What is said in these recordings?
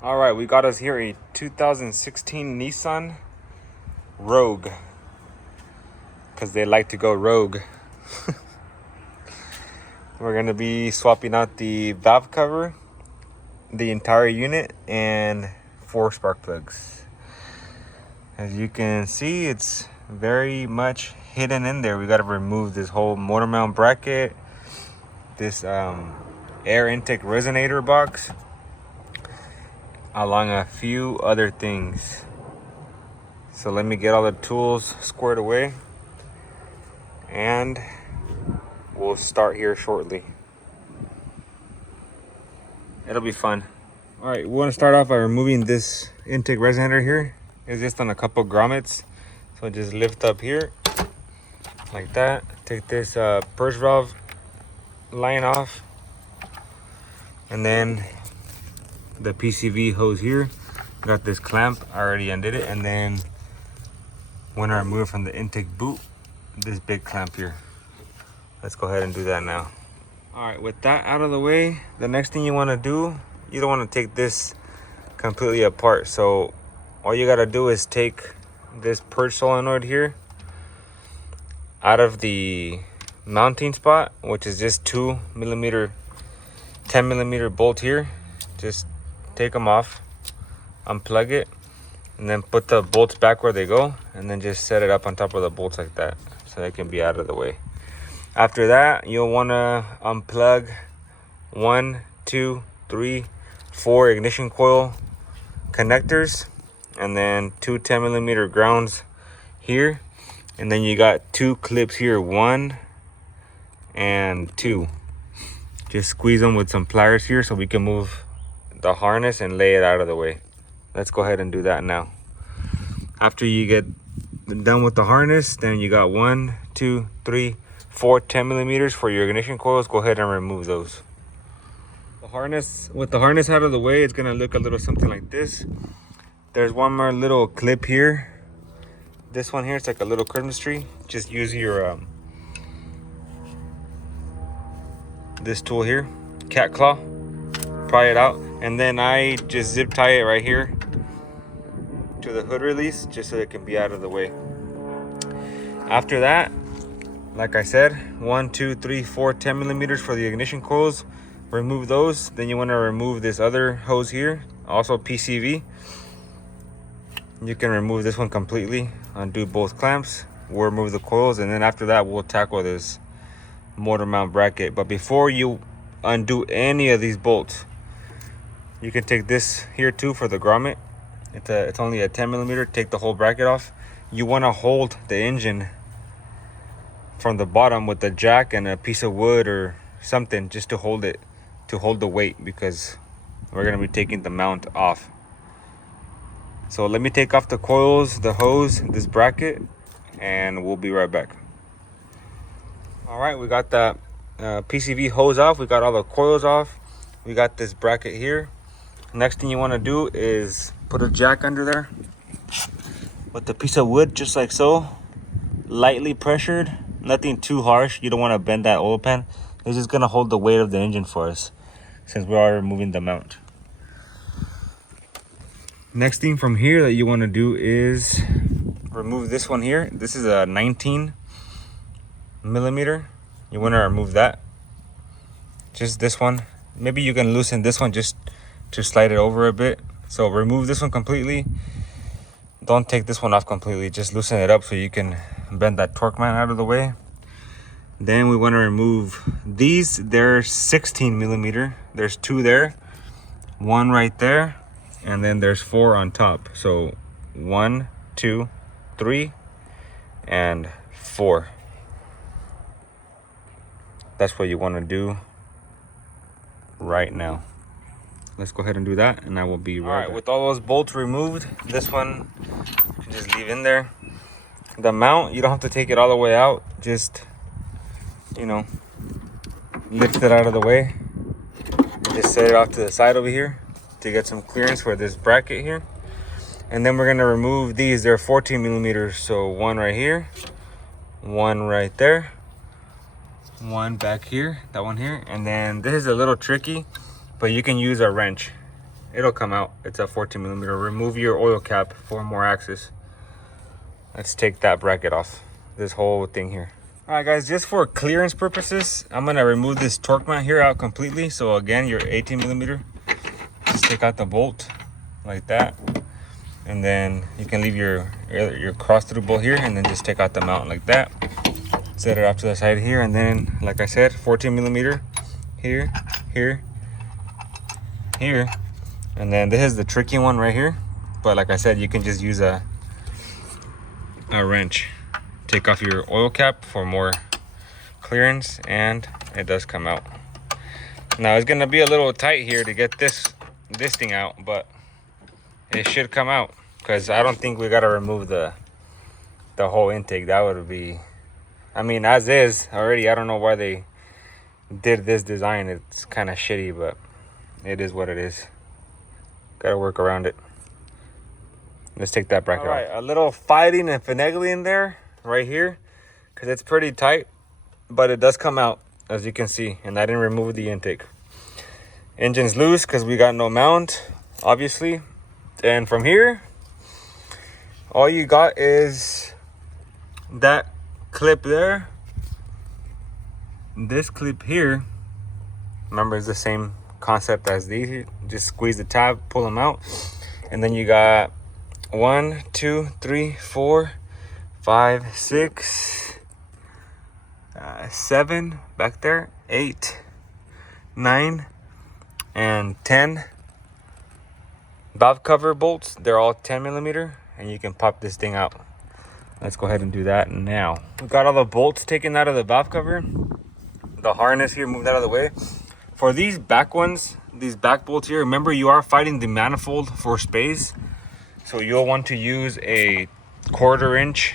All right, we got us here a 2016 Nissan Rogue, because they like to go rogue. We're gonna be swapping out the valve cover, the entire unit, and 4 spark plugs. As you can see, it's very much hidden in there. We got to remove this whole motor mount bracket, this air intake resonator box, along a few other things. So let me get all the tools squared away and we'll start here shortly. It'll be fun. All right, we want to start off by removing this intake resonator here. It's just on a couple grommets. So just lift up here like that. Take this purge valve line off, and then the PCV hose here. Got this clamp, I already undid it, and then when I remove it from the intake boot, this big clamp here. Let's go ahead and do that now. All right, with that out of the way, the next thing you want to do, you don't want to take this completely apart. So all you got to do is take this purge solenoid here out of the mounting spot, which is just 2mm 10mm bolt here. Just take them off, unplug it, and then put the bolts back where they go, and then just set it up on top of the bolts like that so they can be out of the way. After that, you'll want to unplug 1, 2, 3, 4 ignition coil connectors, and then 2 10mm grounds here, and then you got 2 clips here, 1 and 2. Just squeeze them with some pliers here so we can move the harness and lay it out of the way. Let's go ahead and do that now. After you get done with the harness, then you got 1, 2, 3, 4 10mm for your ignition coils. Go ahead and remove those. The harness, with the harness out of the way, it's gonna look a little something like this. There's one more little clip here. This one here, it's like a little Christmas tree. Just use your this tool here, cat claw, pry it out, and then I just zip tie it right here to the hood release, just so it can be out of the way. After that, like I said, 1, 2, 3, 4 10mm for the ignition coils. Remove those. Then you want to remove this other hose here, also PCV. You can remove this one completely, undo both clamps. We'll remove the coils, and then after that we'll tackle this motor mount bracket. But before you undo any of these bolts, you can take this here too for the grommet. It's only a 10mm. Take the whole bracket off. You want to hold the engine from the bottom with the jack and a piece of wood or something, just to hold it, to hold the weight, because we're going to be taking the mount off. So let me take off the coils, the hose, this bracket, and we'll be right back. All right, we got that PCV hose off. We got all the coils off. We got this bracket here. Next thing you want to do is put a jack under there with a piece of wood, just like so. Lightly pressured, nothing too harsh. You don't want to bend that oil pan. It's just going to hold the weight of the engine for us, since we are removing the mount. Next thing from here that you want to do is remove this one here. This is a 19mm. You want to remove that, just this one. Maybe you can loosen this one just to slide it over a bit. So remove this one completely. Don't take this one off completely, just loosen it up so you can bend that torque mount out of the way. Then we want to remove these. They're 16mm. There's 2 there, 1 right there, and then there's 4 on top. So 1, 2, 3, and 4. That's what you want to do right now. Let's go ahead and do that, and I will be right back. With all those bolts removed, this one you can just leave in there. The mount, you don't have to take it all the way out. Just, you know, lift it out of the way. Just set it off to the side over here to get some clearance for this bracket here. And then we're going to remove these. They're 14mm. So 1 right here, 1 right there, 1 back here, that one here. And then this is a little tricky, but you can use a wrench. it'll come out. It's a 14 millimeter. Remove your oil cap for more access. Let's take that bracket off, this whole thing here. All right guys, just for clearance purposes, I'm gonna remove this torque mount here out completely. So again, your 18 millimeter, just take out the bolt like that. And then you can leave your cross through bolt here and then just take out the mount like that. Set it off to the side here. And then, like I said, 14 millimeter here, here, here. And then this is the tricky one right here. But like I said, you can just use a wrench. Take off your oil cap for more clearance, and it does come out. Now it's gonna be a little tight here to get this thing out, but it should come out, because I don't think we gotta remove the whole intake. That would be, I mean, as is already. I don't know why they did this design. It's kind of shitty, but it is what it is. Gotta work around it. Let's take that bracket off. All right, a little fighting and finagling in there right here, because it's pretty tight, but it does come out, as you can see. And I didn't remove the intake. Engine's loose because we got no mount, obviously. And from here, all you got is that clip there. This clip here, remember, is the same concept as these. Just squeeze the tab, pull them out, and then you got 1, 2, 3, 4, 5, 6, 7 back there, 8, 9, and 10 valve cover bolts. They're all 10 millimeter, and you can pop this thing out. Let's go ahead and do that now. We got all the bolts taken out of the valve cover. The harness here moved out of the way. For these back ones, these back bolts here, remember, you are fighting the manifold for space. So you'll want to use a 1/4 inch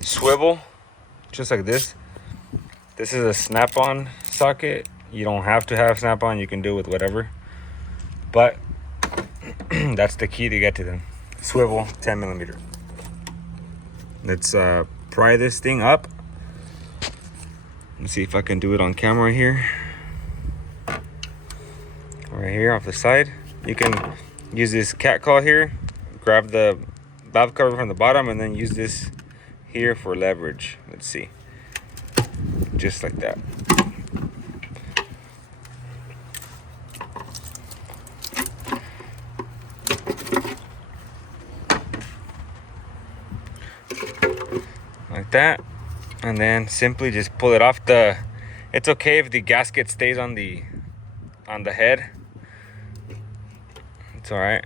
swivel, just like this. This is a snap-on socket. You don't have to have snap-on. You can do it with whatever. But that's the key to get to them. Swivel, 10 millimeter. Let's pry this thing up. Let's see if I can do it on camera here. Right here off the side. You can use this cat call here. Grab the valve cover from the bottom and then use this here for leverage. Let's see. Just like that. Like that. And then simply just pull it off. It's okay if the gasket stays on the head. It's all right.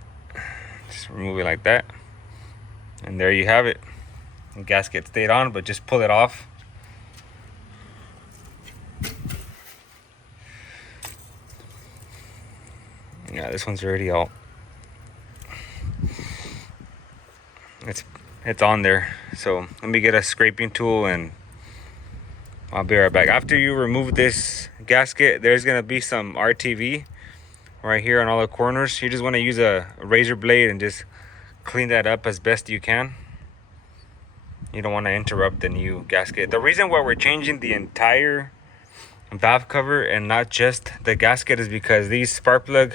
Just remove it like that. And there you have it. The gasket stayed on, but just pull it off. Yeah, this one's already out. It's on there. So let me get a scraping tool and I'll be right back. After you remove this gasket, there's gonna be some RTV right here on all the corners. You just want to use a razor blade and just clean that up as best you can. You don't want to interrupt the new gasket. The reason why we're changing the entire valve cover and not just the gasket is because these spark plug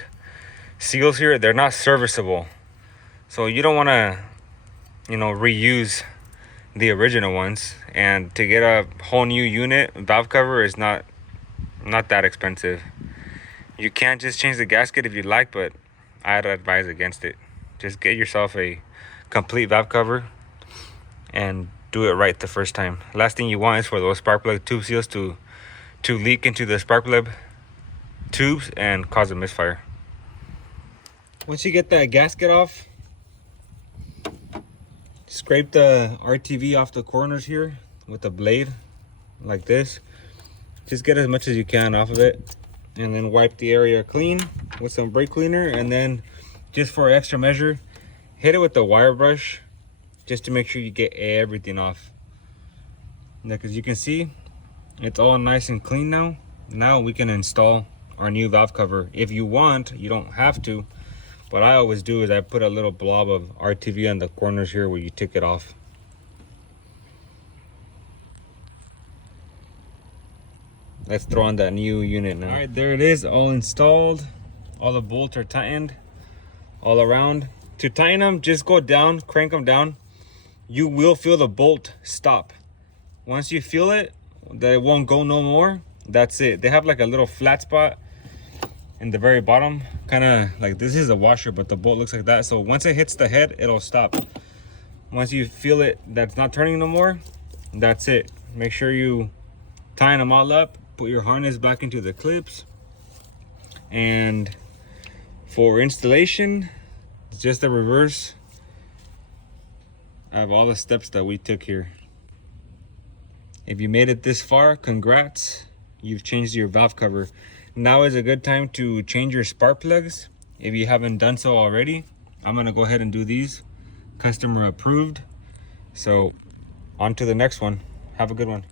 seals here, they're not serviceable. So you don't want to, reuse the original ones. And to get a whole new unit valve cover is not that expensive. You can't just change the gasket if you like, but I'd advise against it. Just get yourself a complete valve cover and do it right the first time. Last thing you want is for those spark plug tube seals to leak into the spark plug tubes and cause a misfire. Once you get that gasket off, scrape the RTV off the corners here with a blade like this. Just get as much as you can off of it, and then wipe the area clean with some brake cleaner. And then just for extra measure, hit it with the wire brush just to make sure you get everything off. Because you can see it's all nice and clean now. Now we can install our new valve cover. If you want, you don't have to. What I always do is I put a little blob of RTV on the corners here where you take it off. Let's throw on that new unit now. All right, there it is, all installed, All the bolts are tightened all around. To tighten them, just go down, crank them down. You will feel the bolt stop. Once you feel it, that it won't go no more, that's it. They have like a little flat spot in the very bottom, kind of like this is a washer, but the bolt looks like that. So once it hits the head, it'll stop. Once you feel it that's not turning no more, that's it. Make sure you tighten them all up, put your harness back into the clips. And for installation, it's just the reverse of all the steps that we took here. If you made it this far, congrats, you've changed your valve cover. Now is a good time to change your spark plugs if you haven't done so already. I'm gonna go ahead and do these, customer approved. So on to the next one. Have a good one.